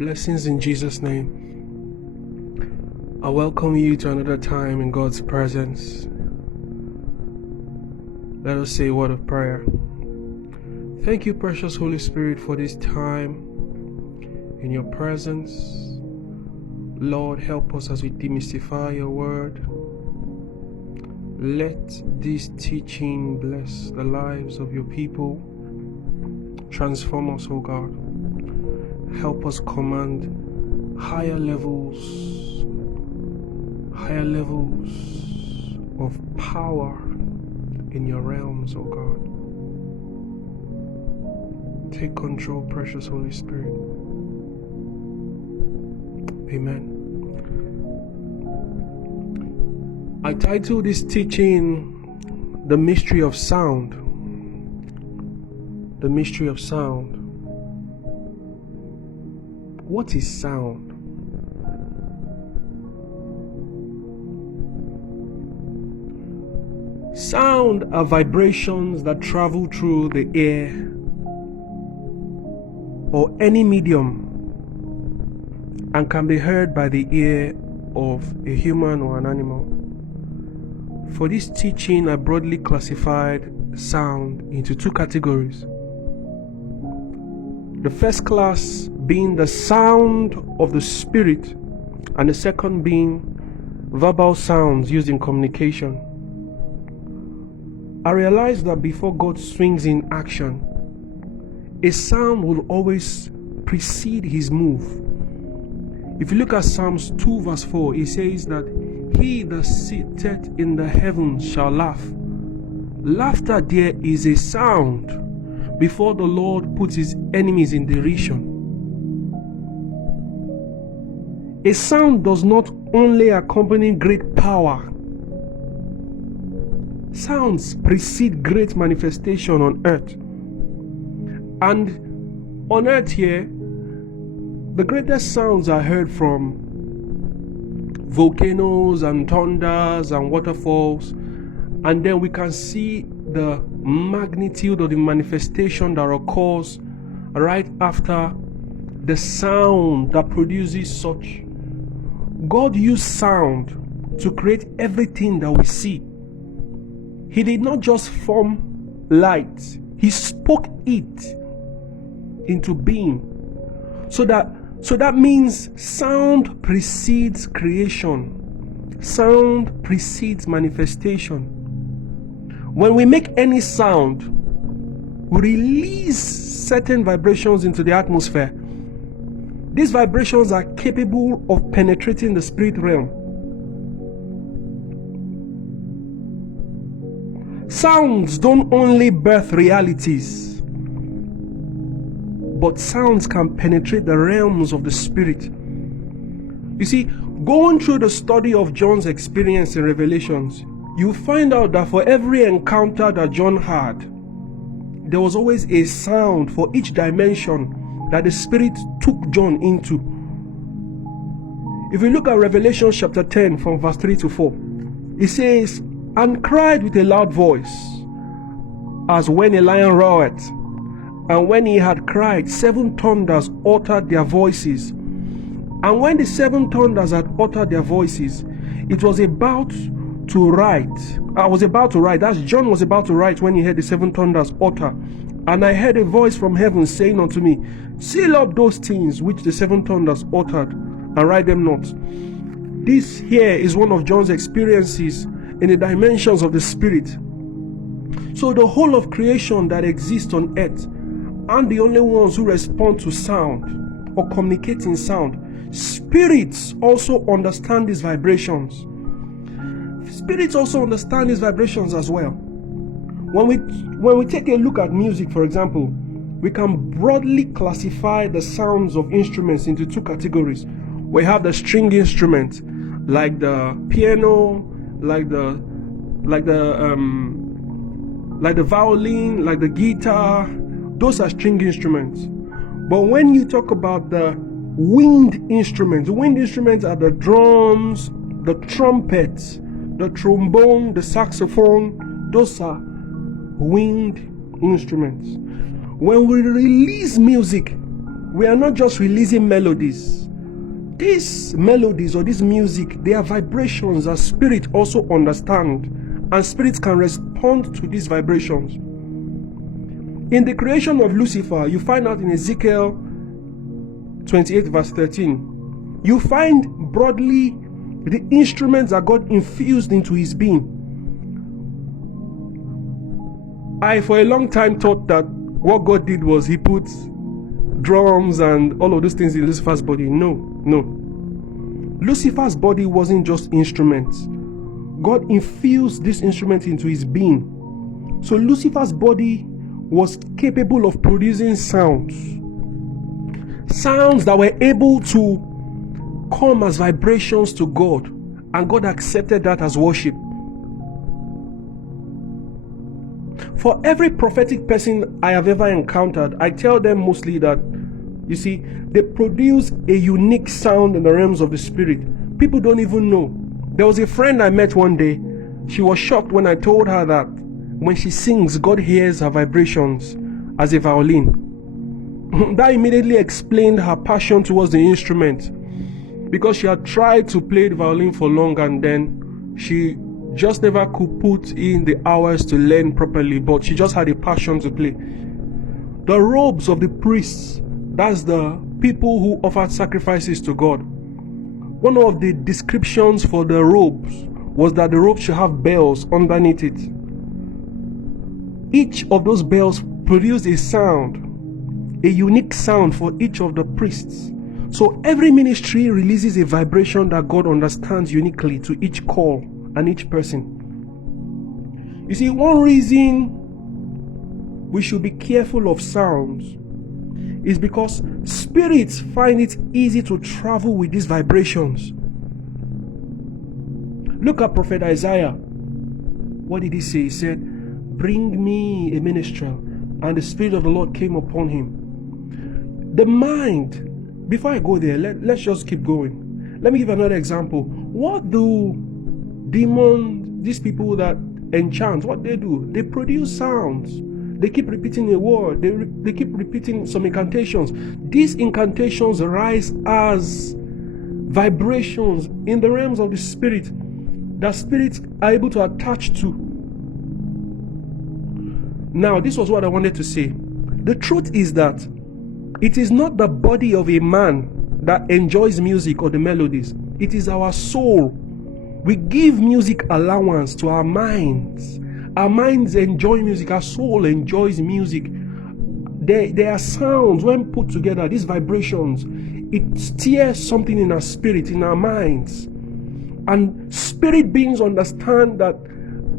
Blessings in Jesus' name. I welcome you to another time in God's presence. Let us say a word of prayer. Thank you, precious Holy Spirit, for this time in your presence. Lord, help us as we demystify your word. Let this teaching bless the lives of your people. Transform us, O God. Help us command higher levels of power in your realms, O God. Take control, precious Holy Spirit. Amen. I titled this teaching, The Mystery of Sound. The mystery of sound. What is sound? Sound are vibrations that travel through the air or any medium and can be heard by the ear of a human or an animal. For this teaching, I broadly classified sound into two categories. The first class being the sound of the spirit, and the second being verbal sounds used in communication. I realized that before God swings in action, a sound will always precede his move. If you look at Psalms 2 verse 4, it says that he that sitteth in the heavens shall laugh. Laughter there is a sound before the Lord puts his enemies in derision. A sound does not only accompany great power. Sounds precede great manifestation on earth. And on earth here, the greatest sounds are heard from volcanoes and thunders and waterfalls. And then we can see the magnitude of the manifestation that occurs right after the sound that produces such. God used sound to create everything that we see. He did not just form light, he spoke it into being. So that means sound precedes creation. Sound precedes manifestation. When we make any sound, we release certain vibrations into the atmosphere. These vibrations are capable of penetrating the spirit realm. Sounds don't only birth realities, but sounds can penetrate the realms of the spirit. You see, going through the study of John's experience in Revelations, you find out that for every encounter that John had, there was always a sound for each dimension that the Spirit took John into. If we look at Revelation chapter 10 from verse 3 to 4, it says, "And cried with a loud voice, as when a lion roareth. And when he had cried, 7 thunders uttered their voices. And when the 7 thunders had uttered their voices, it was about to write. That's John was about to write when he heard the 7 thunders utter. And I heard a voice from heaven saying unto me, Seal up those things which the 7 thunders uttered, and write them not." This here is one of John's experiences in the dimensions of the Spirit. So the whole of creation that exists on earth aren't the only ones who respond to sound or communicate in sound. Spirits also understand these vibrations. Spirits also understand these vibrations as well. When we take a look at music, for example, we can broadly classify the sounds of instruments into two categories. We have the string instrument, like the piano, like the violin, like the guitar. Those are string instruments. But when you talk about the wind instruments are the drums, the trumpets, the trombone, the saxophone. Those are wind instruments. When we release music, we are not just releasing melodies. These melodies or this music, they are vibrations that spirit also understand, and spirits can respond to these vibrations. In the creation of Lucifer, you find out in Ezekiel 28 verse 13, you find broadly the instruments that God infused into his being. I for a long time thought that what God did was he put drums and all of those things in Lucifer's body. No. Lucifer's body wasn't just instruments. God infused this instrument into his being. So Lucifer's body was capable of producing sounds that were able to come as vibrations to God, and God accepted that as worship. For every prophetic person I have ever encountered, I tell them mostly that, you see, they produce a unique sound in the realms of the spirit. People don't even know. There was a friend I met one day. She was shocked when I told her that when she sings, God hears her vibrations as a violin. That immediately explained her passion towards the instrument, because she had tried to play the violin for long and then she just never could put in the hours to learn properly, but she just had a passion to play. The robes of the priests, that's the people who offered sacrifices to God. One of the descriptions for the robes was that the robes should have bells underneath it. Each of those bells produced a sound, a unique sound for each of the priests. So every ministry releases a vibration that God understands uniquely to each call and each person. You see, one reason we should be careful of sounds is because spirits find it easy to travel with these vibrations. Look at Prophet Isaiah. What did he say? He said, "Bring me a minstrel," and the Spirit of the Lord came upon him. The mind, before I go there, let's just keep going. Let me give another example. What do demons, these people that enchant, what they do? They produce sounds. They keep repeating a word. They keep repeating some incantations. These incantations rise as vibrations in the realms of the spirit that spirits are able to attach to. Now, this was what I wanted to say. The truth is that it is not the body of a man that enjoys music or the melodies. It is our soul. We give music allowance to our minds. Our minds enjoy music. Our soul enjoys music. There are sounds when put together, these vibrations. It stirs something in our spirit, in our minds. And spirit beings understand that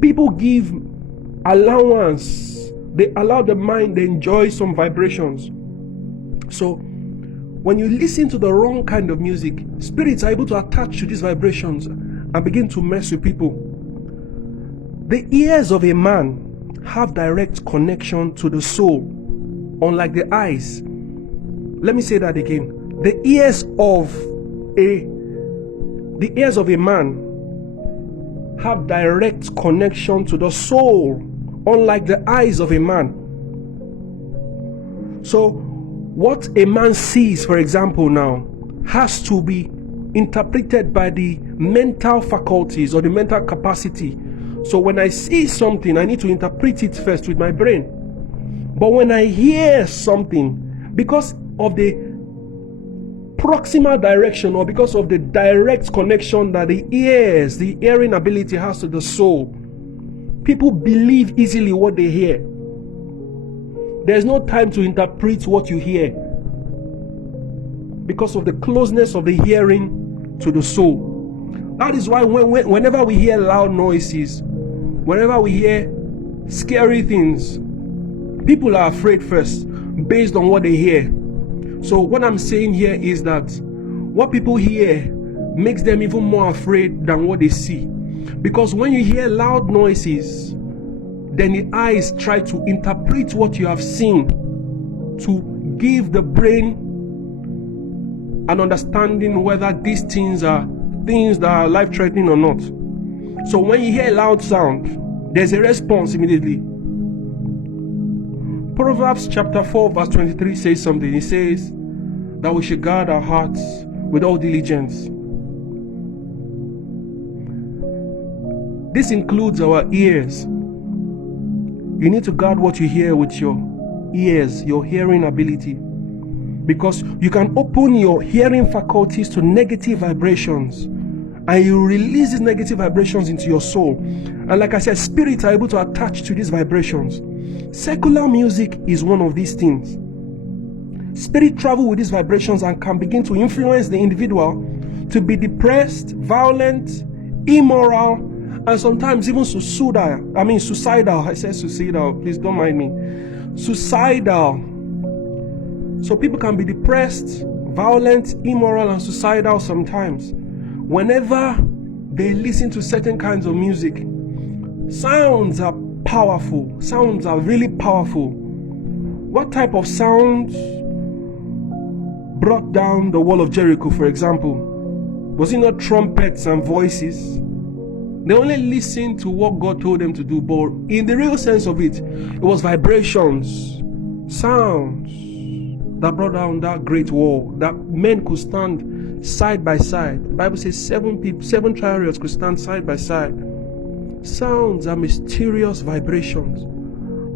people give allowance. They allow the mind to enjoy some vibrations. So when you listen to the wrong kind of music, spirits are able to attach to these vibrations and begin to mess with people. The ears of a man have direct connection to the soul, unlike the eyes. Let me say that again. The ears of a man have direct connection to the soul, unlike the eyes of a man. So what a man sees, for example, now has to be interpreted by the mental faculties or the mental capacity. So when I see something, I need to interpret it first with my brain. But when I hear something, because of the proximal direction or because of the direct connection that the ears, the hearing ability has to the soul, people believe easily what they hear. There's no time to interpret what you hear because of the closeness of the hearing to the soul. That is why whenever we hear loud noises, whenever we hear scary things, people are afraid first based on what they hear. So what I'm saying here is that what people hear makes them even more afraid than what they see. Because when you hear loud noises, then the eyes try to interpret what you have seen to give the brain an understanding whether these things are things that are life-threatening or not. So when you hear a loud sound, there's a response immediately. Proverbs chapter 4 verse 23 says something. It says, that we should guard our hearts with all diligence. This includes our ears. You need to guard what you hear with your ears, your hearing ability, because you can open your hearing faculties to negative vibrations, and you release these negative vibrations into your soul. And like I said, spirits are able to attach to these vibrations. Secular music is one of these things. Spirit travel with these vibrations and can begin to influence the individual to be depressed, violent, immoral, and sometimes even suicidal. I said suicidal, please don't mind me. Suicidal. So people can be depressed, violent, immoral, and suicidal sometimes whenever they listen to certain kinds of music. Sounds are powerful. Sounds are really powerful. What type of sounds brought down the wall of Jericho, for example? Was it not trumpets and voices? They only listened to what God told them to do, but in the real sense of it, it was vibrations, sounds that brought down that great wall, that men could stand side by side. The Bible says 7 chariots could stand side by side. Sounds are mysterious vibrations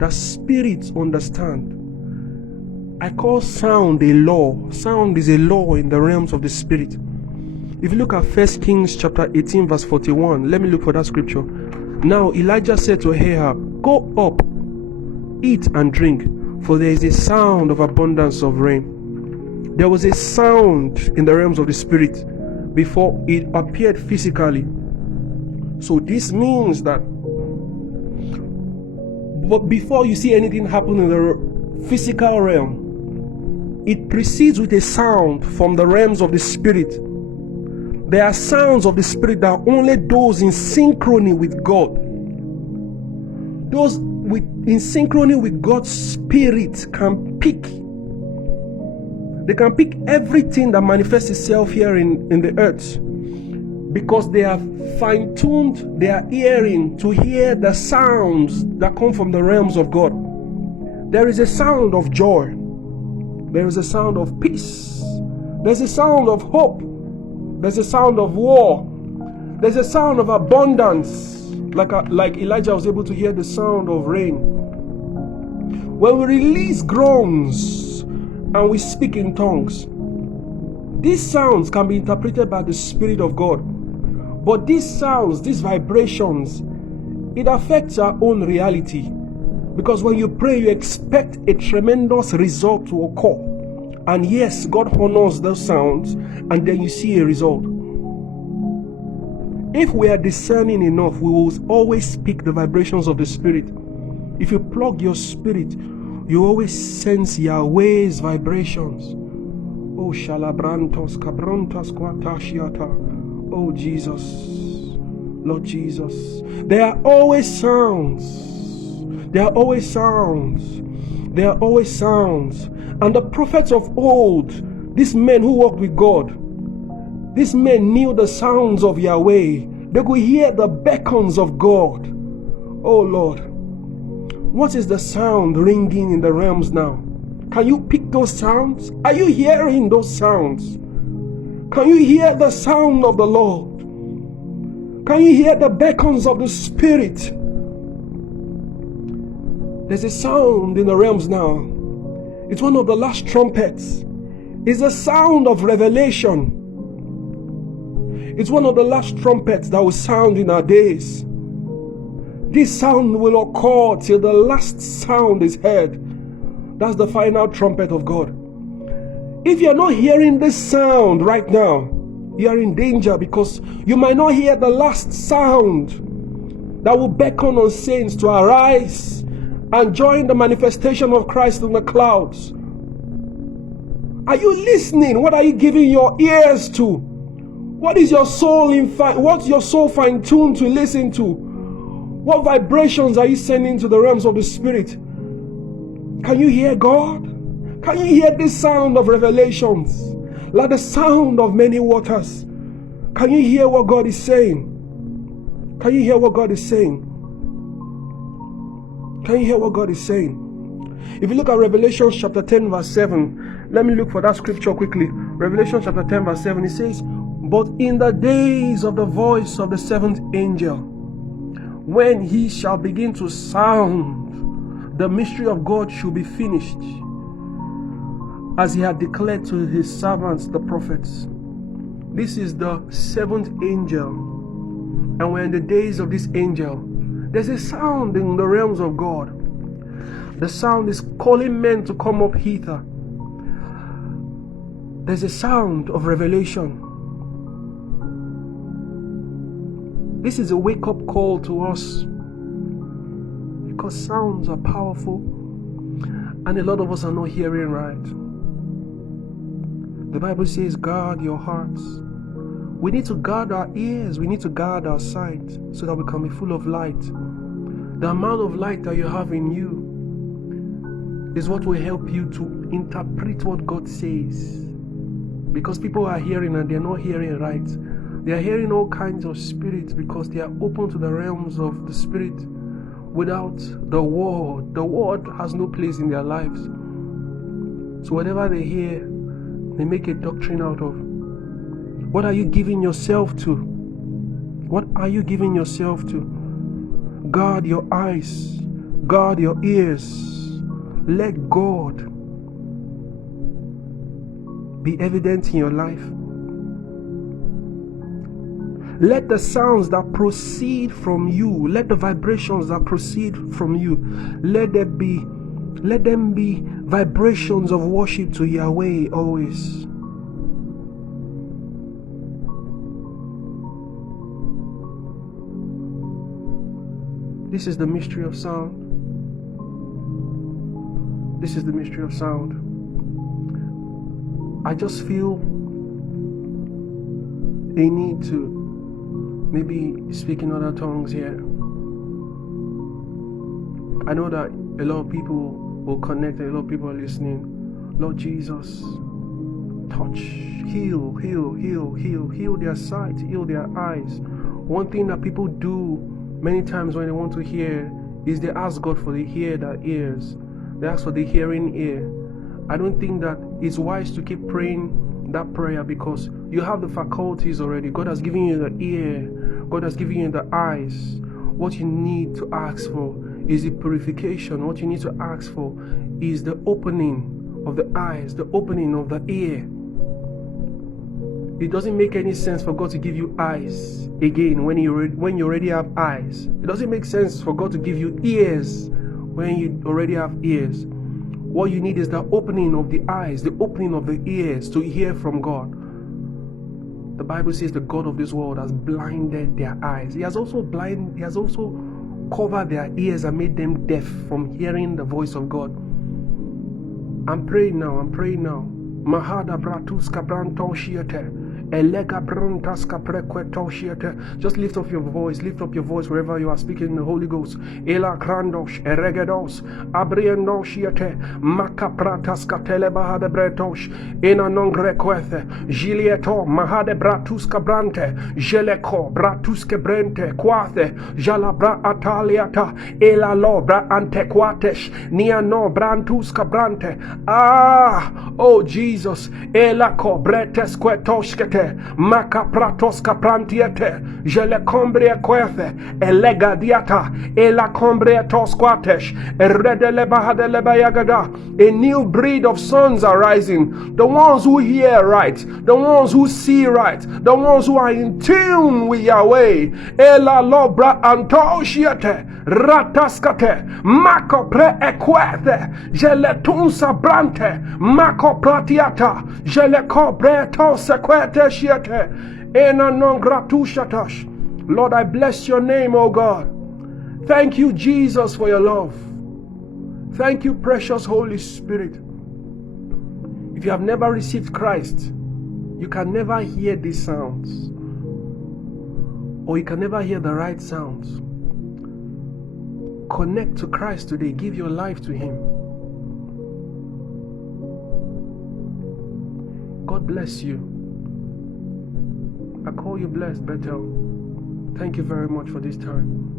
that spirits understand. I call sound a law. Sound is a law in the realms of the spirit. If you look at 1 Kings chapter 18 verse 41, let me look for that scripture. Now Elijah said to Ahab, "Go up, eat and drink, for there is a sound of abundance of rain." There was a sound in the realms of the spirit before it appeared physically. So this means that but before you see anything happen in the physical realm, it precedes with a sound from the realms of the spirit. There are sounds of the spirit that only those in synchrony with God, those in synchrony with God's spirit can pick. They can pick everything that manifests itself here in the earth, because they have fine-tuned their hearing to hear the sounds that come from the realms of God. There is a sound of joy. There is a sound of peace. There's a sound of hope. There's a sound of war. There's a sound of abundance, like Elijah was able to hear the sound of rain. When we release groans and we speak in tongues, these sounds can be interpreted by the Spirit of God. But these sounds, these vibrations, it affects our own reality. Because when you pray, you expect a tremendous result to occur. And yes, God honors those sounds, and then you see a result. If we are discerning enough, we will always speak the vibrations of the Spirit. If you plug your spirit, you always sense Yahweh's vibrations. Oh, Shalabrantos, Cabrontas, Quatashiata. Oh, Jesus. Lord Jesus. There are always sounds. There are always sounds. There are always sounds. And the prophets of old, these men who walked with God, these men knew the sounds of Yahweh. They could hear the beckons of God. Oh Lord, what is the sound ringing in the realms now? Can you pick those sounds? Are you hearing those sounds? Can you hear the sound of the Lord? Can you hear the beckons of the Spirit? There's a sound in the realms now. It's one of the last trumpets. It's the sound of revelation. It's one of the last trumpets that will sound in our days. This sound will occur till the last sound is heard. That's the final trumpet of God. If you're not hearing this sound right now, you are in danger, because you might not hear the last sound that will beckon on saints to arise and join the manifestation of Christ in the clouds. Are you listening? What are you giving your ears to? What is your soul what's your soul fine-tuned to listen to? What vibrations are you sending to the realms of the Spirit? Can you hear God? Can you hear this sound of revelations? Like the sound of many waters. Can you hear what God is saying? Can you hear what God is saying? Can you hear what God is saying? If you look at Revelation chapter 10 verse 7, let me look for that scripture quickly. Revelation chapter 10 verse 7, it says, "But in the days of the voice of the seventh angel, when he shall begin to sound, the mystery of God should be finished, as he had declared to his servants the prophets." This is the seventh angel, and we're in the days of this angel. There's a sound in the realms of God. The sound is calling men to come up hither. There's a sound of revelation. This is a wake-up call to us, because sounds are powerful and a lot of us are not hearing right. The Bible says, guard your hearts. We need to guard our ears. We need to guard our sight so that we can be full of light. The amount of light that you have in you is what will help you to interpret what God says. Because people are hearing and they're not hearing right. They are hearing all kinds of spirits because they are open to the realms of the spirit without the word. The word has no place in their lives. So whatever they hear, they make a doctrine out of. What are you giving yourself to? What are you giving yourself to? Guard your eyes. Guard your ears. Let God be evident in your life. Let the sounds that proceed from you, let the vibrations that proceed from you, let them be vibrations of worship to Yahweh always. This is the mystery of sound. This is the mystery of sound. I just feel a need to maybe speak in other tongues here. I know that a lot of people will connect, a lot of people are listening. Lord Jesus, touch, heal their sight, heal their eyes. One thing that people do many times when they want to hear is they ask God for the ear that hears. They ask for the hearing ear. I don't think that it's wise to keep praying that prayer because you have the faculties already. God has given you the ear. God has given you the eyes. What you need to ask for is the purification. What you need to ask for is the opening of the eyes, the opening of the ear. It doesn't make any sense for God to give you eyes again when you already have eyes. It doesn't make sense for God to give you ears when you already have ears. What you need is the opening of the eyes, the opening of the ears to hear from God. The Bible says the God of this world has blinded their eyes. He has also covered their ears and made them deaf from hearing the voice of God. I'm praying now. Mahada bratuska branto shiate. Elega brantaska prequeto shiate. Just lift up your voice wherever you are speaking in the Holy Ghost. Ela grandos, eregedos, abriendo shiate, macaprataska telebahade bretos, ena non grequethe, gilieto, mahade bratuska brante, geleko, bratuske brente, quathe, jalabra ataliata, ela lobra antequates, niano brantuska brante. Oh Jesus, elako bretes quetoskete, macapratoska prantiete, gelecombria quethe, elegadiata, elacombria tosquatesh, eredelebahadelebayagada. A new breed of sons are rising. The ones who hear right, the ones who see right, the ones who are in tune with Yahweh. Ela lobra antoshiate, rataskate, macopre equethe, geletunsa brante, macopratiata, gelecobre tosequete shiate, ena non gratushatash. Lord, I bless your name, O God. Thank you, Jesus, for your love. Thank you, precious Holy Spirit. If you have never received Christ, you can never hear these sounds, or you can never hear the right sounds. Connect to Christ today. Give your life to Him. God bless you. I call you blessed, Bethel. Thank you very much for this time.